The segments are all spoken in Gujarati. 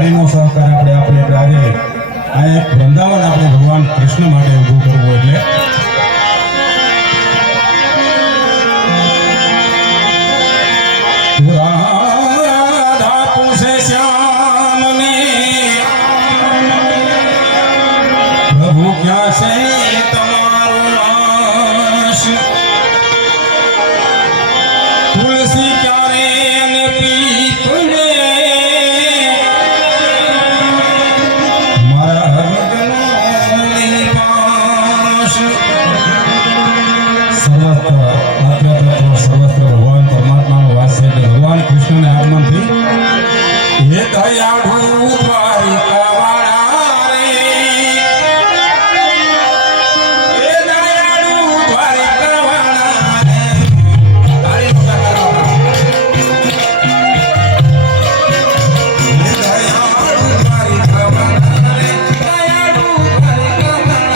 તાળીનો સહકાર આપણે આપીએ એટલે આજે આ એક વૃંદાવન આપણે ભગવાન કૃષ્ણ માટે ઊભું કરવું એટલે રાધા પૂછે શ્યામ ને પ્રભુ ક્યાં છે તમારો આશ તુલસી ક્યારે ને પીપળે મારા હૃદયની પાશ સર્વત્ર આત્મતત્વ સર્વત્ર ભગવાન પરમાત્માનો વાસ છે એટલે ભગવાન કૃષ્ણને આગમનથી હે દયાળુ દ્વારિકાવાળા રે હે દયાળુ દ્વારિકાવાળા રે તારી નોકા કરો હે દયાળુ દ્વારિકાવાળા રે દયાળુ દ્વારિકાવાળા રે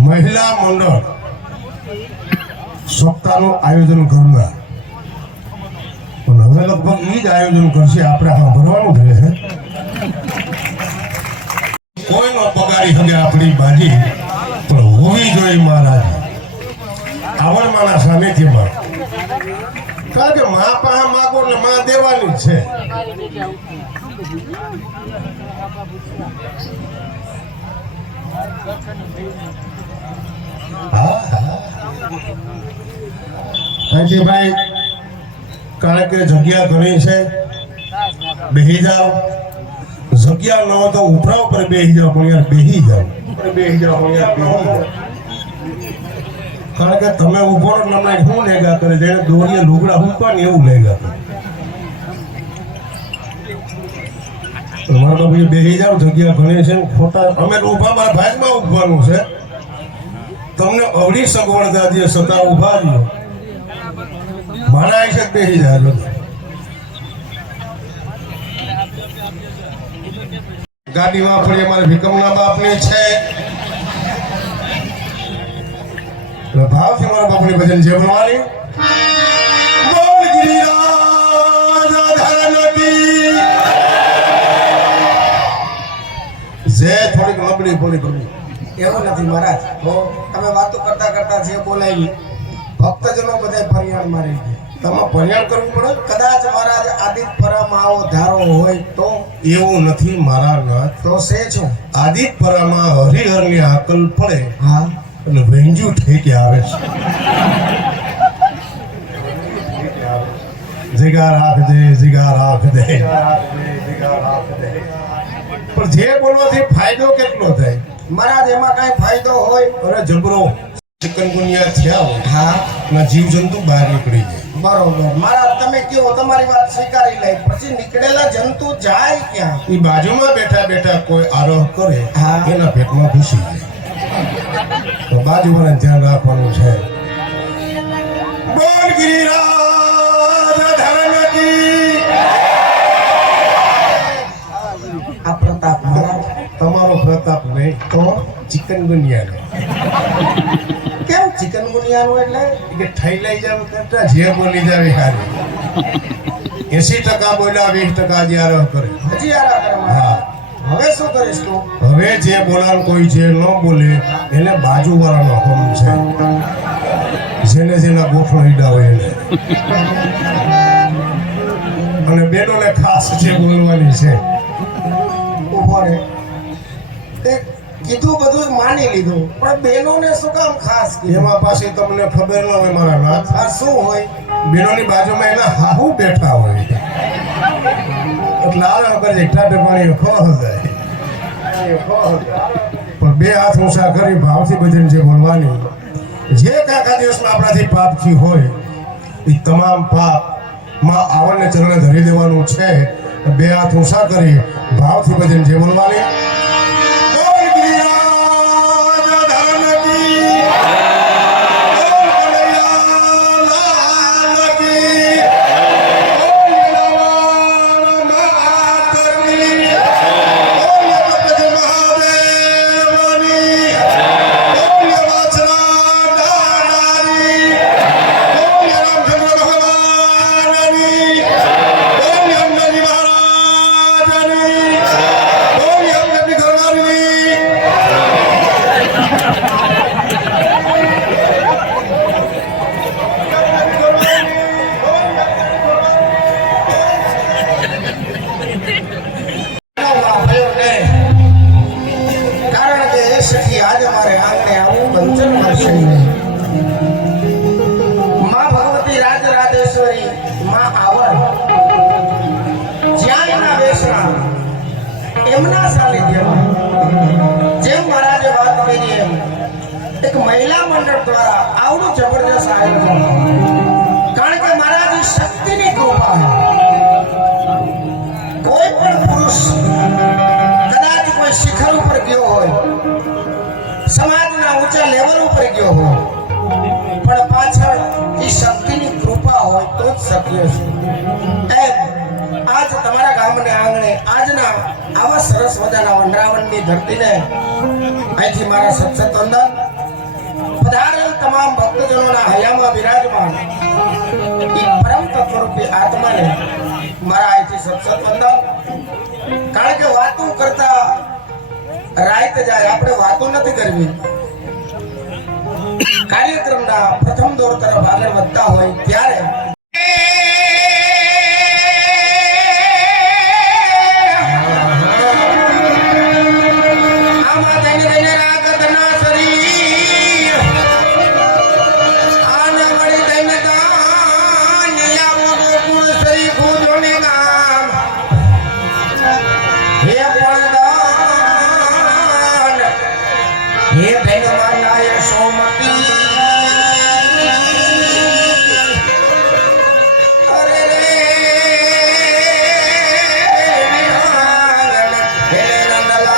મહિલા મંડળ સપ્તાહનું આયોજન કરનાર પણ હવે લગભગ એ જ આયોજન કરશે આપણે સાંભળવાનું જ રહે કોઈનો પગારી હગે આપણી બાજી પણ હોવી જોઈએ મહારાજ આવડમાના સાનિધ્યમાં કારણ કે મા પાસે માગો એટલે મા દેવાની જ છે ભાઈ કારણ કે જગ્યા ઘણી છે બેહી જાઓ જગ્યા ન હોય તો ઉપરા ઉપર બેહી જાઓ પણ યાર બેહી જાઓ કારણ કે તમે ઉભો રહો તમને શું લેગા કરે જેને દોરીએ લુગડા મૂકવા ને એવું લેગા કરે મારા બાપુ બેહી જાઓ જગ્યા ઘણી છે ખોટા અમે ઉભા મારા ભાગમાં ઉભવાનું છે તમને અવળી સગવડતા દે છતાં ઉભા રહ્યો મારા છે બેસી જાય ગાડીમાં પડી અમારે ભીકમના બાપની છે ભાવથી મારા બાપની ભજન છે બોલવાની બોલ ગિરિરાજ ધરનકી જે થોડીક લબડી પડી એવું નથી મહારાજ તો તમે વાતો કરતા કરતા જે બોલાવી ભક્તજનો બધા ફરિયાદ મારી તમે ફરિયાદ કરવું પડે કદાચ મહારાજ આદિત પરામાં આવો ધારો હોય તો એવું નથી મારા નાથ તો છે છો આદિત પરામાં હરિહરની આકલ પડે હા એટલે વેંજુ ઠેકે આવે છે જીગા રાખ દે પણ જે બોલવાથી ફાયદો કેટલો થાય મહારાજ એમાં કઈ ફાયદો હોય અરે જબરો ચિકનગુનિયા થયા હોય હા ના જીવજંતુ બહાર નીકળી જાય બરોબર મહારાજ તમે કહો તમારી વાત સ્વીકારી લઈ પછી નીકળેલા જંતુ જાય ક્યાં એ બાજુમાં બેઠા બેઠા કોઈ આરોહ કરે હા એના પેટમાં ઘૂસી જાય તો બાજુવાળાને ધ્યાન રાખવાનું છે બોલ ગિરિરાજ ધરનકી આ પ્રતાપ મહારાજ તમારો પ્રતાપ નહીં નહીં તો ચિકનગુનિયાનો. કેમ ચિકનગુનિયાનું એટલે કે થઈ લઈ જાવ કરતા જે બોલી જાવે હારી. 80% બોલ્યા 20% જ્યારે કરે. હજી આરા કરે મારા. હા. હવે શું કરીશ તું? હવે જે બોલાણ કોઈ જે ન બોલે એને બાજુવાળાનો હમ છે. જેને જેના ગોઠણ ઈડા હોય એને. અને બેનોને ખાસ જે બોલવાની છે. ઉભો રે. તે કીધું બધું માની લીધું પણ બેનોને શું કામ ખાસ કીધું? એમાં પાછી તમને ખબર ન હોય મારા નાથ. આ શું હોય? બેનોની બાજુમાં એના હાહુ બેઠા હોય. એટલે આ વગર ઠાઠે પાણી ખો જાય. પણ બે હાથ ઊંચા કરી ભાવથી બધાને જે બોલવાની જે કાકા દિવસમાં આપણાથી પાપ થી હોય એ તમામ પાપ માં આવડને ચરણે ધરી દેવાનું છે. બે હાથ ઊંચા કરી ભાવથી બધાને જે બોલવાની. બોલ ગિરિરાજ ધન કી, બોલ કનૈયાલાલ કી, બોલ યલવાન માત કી, બોલ ગણપતિ મહાદેવની, બોલ વાછરા દાદાની, બોલ રામચંદ્ર ભગવાનની, બોલ અંબાજી મહારાજની, બોલ અંબાજી ઘરવાળીની. કારણ કે એ સખી આજે મારે આંગણે આવું બંચન મળશે માં ભગવતી રાજરાજેશ્વરી માં આવર જ્યાં એના બેસણા એમના સાનિધ્યમાં જેમ મહારાજે વાત કરી એમ એક મહિલા મંડળ દ્વારા આવડું જબરજસ્ત આયોજન. કારણ કે મહારાજ શક્તિની કૃપા છે. કોઈ પણ પુરુષ કદાચ કોઈ શિખર ઉપર ગયો હોય, સમાજના ઊંચા લેવલ ઉપર ગયો હોય, પણ પાછળ એ શક્તિની કૃપા હોય તો જ શક્ય છે. એમ આજ તમારા ગામને આંગણે આજના આવા સરસ મજાના વનરાવનની ધરતીને અહીંથી મારા સત્સત વંદન. પધારેલ તમામ ભક્તજનોના હયામાં બિરાજમાન એ પરમ તત્વરૂપી આત્માને મારા અહીંથી સત્સત વંદન. કારણ કે વાતો કરતા રાઈત જાય, આપણે વાતો નથી કરવી. કાર્યક્રમના પ્રથમ દોર તરફ આગળ વધતા હોય ત્યારે આમાં જઈને રાગતના શરીર આને વળી જઈને દાન આવો ગોકુળ શ્રી ભુજોને ગામ હે પડદાન હે ભગવાન નાય સોમતી અરે રે હે નંદલાલ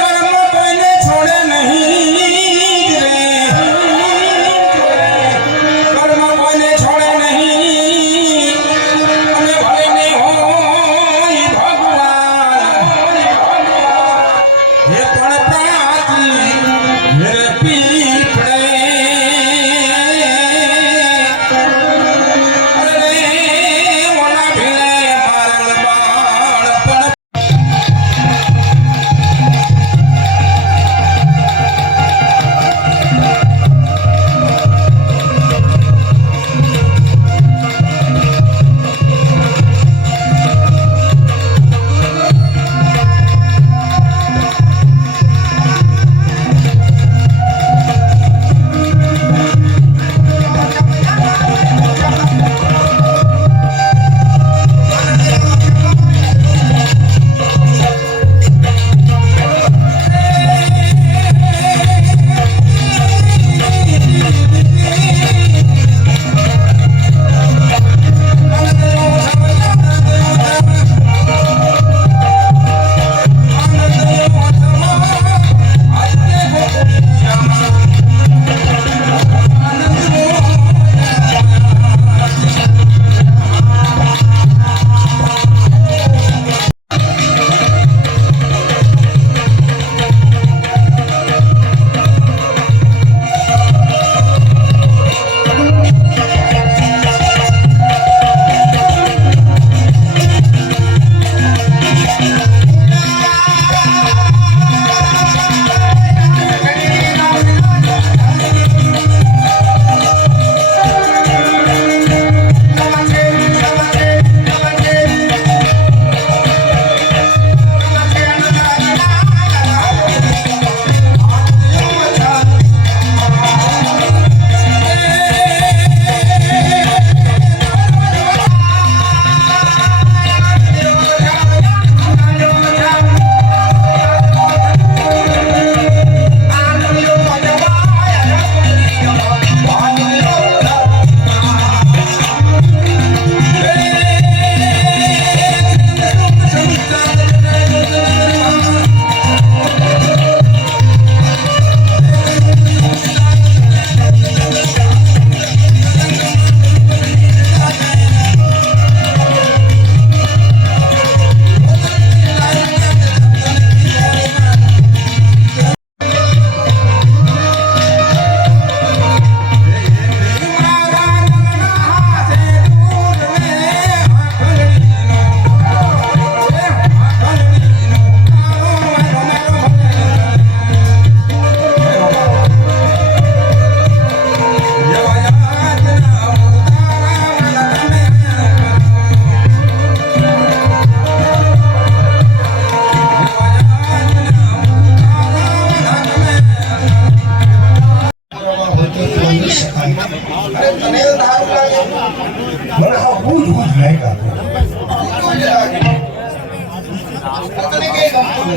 કર્મ કોઈને છોડે નહીં રે, કર્મ કોઈને છોડે નહીં અને ભયને હોય ભગવાન. હે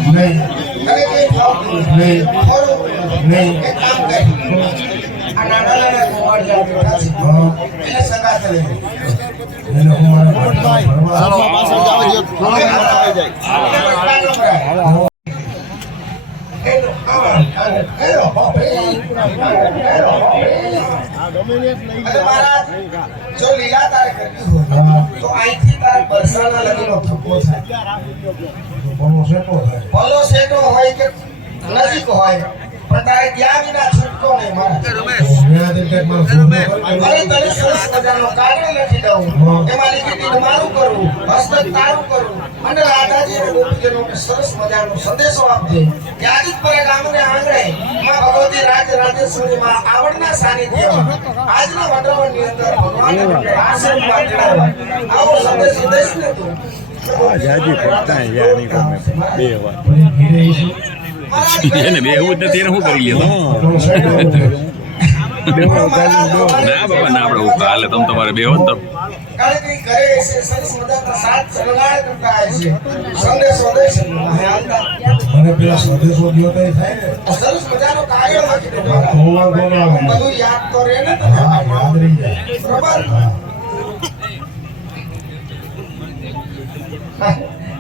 નહીં તને કઈ ફાવતું નહીં ખોરું નહીં એક કામ કર આ નાના મોબાઈલ જાવ બેઠા છે હા એને સંગાત લે એને હું મારા ભરવા ચાલો પાછળ જાવ જે થોડો આવી જાય એનો એનો બાપે અને મહારાજ જો લીલા તારે કરવી હોય હા તો અહીંથી તારે બરસાના લગીનો થપ્પો થાય બનો સેટો થાય ભલો સેટો હોય કે નજીક હોય પણ તારે ત્યાં વિના છૂટકો નહીં મહારાજ મેં આજે ટેક માં ફોન અરે તને સરસ મજાનો કાગળ લખી દઉં એમાં લીટી ટીક મારું કરું હસ્તક તારું કરું અને રાધાજી અને ગોપીજનોને સરસ મજાનો સંદેશો આપજે કે આજ જ પર ગામને આંગણે માં ભગવતી રાજ રાજેશ્વરી માં આવડના સાનિધ્યમાં આજના વડરાવણની અંદર ભગવાનને આશીર્વાદ ચડાવવા આવો સંદેશો દઈશ ને તું જાજી પડતા યાર નહીં ગમે બે વાર પછી ઘીરે છે એને બેહવું જ નથી એને શું કરી લ્યો તો સેટો ના બાપા ના આપણે ઉભા હાલે તમે તમારે બેહો ને તો કારણ કે ઘરે છે સરસ મજાના સાત શણગાર કરતા હોય છે સંદેશો દઈશ મને પેલા સંદેશો દિયો તો થાય ને સરસ મજાનો કાગળ લખી દે હું વાંધો ના આવે બધું યાદ તો રહે ને તને હા યાદ રહી જાય બરોબર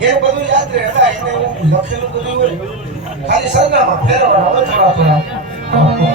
એ બધું યાદ રહે હતા એને લખેલું બધું હોય ખાલી સરનામા ફેરવવા હવે થોડા થોડા